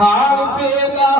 Calceda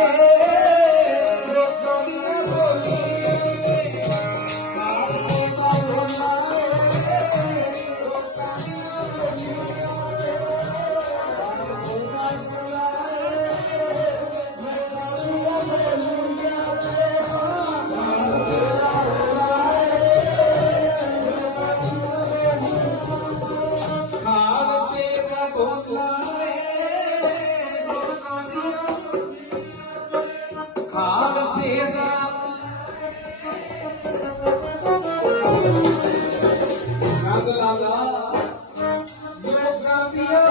Radha लोग काम दिया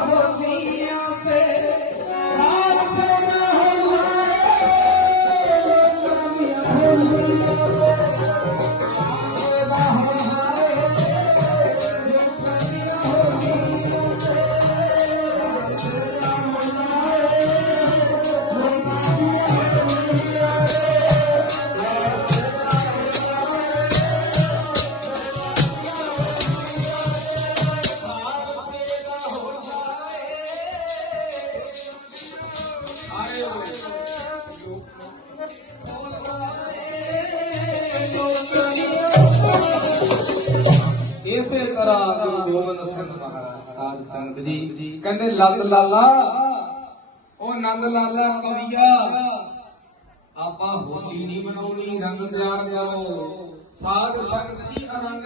ਇਸੇ ਤਰ੍ਹਾਂ ਗੁਰੂ ਗੋਬਿੰਦ ਸਿੰਘ ਮਹਾਰਾਜ ਸਾਧ ਸੰਗਤ ਜੀ ਕਹਿੰਦੇ ਲੱਦ ਲਾਲਾ, ਉਹ ਨੰਦ ਲਾਲਾ ਕਵੀਆ, ਆਪਾਂ ਹੋਲੀ ਨਹੀਂ ਮਨਾਉਣੀ, ਰੰਗ ਤਿਆਰ ਕਰੋ। ਸਾਧ ਸੰਗਤ ਜੀ ਅਰੰਗ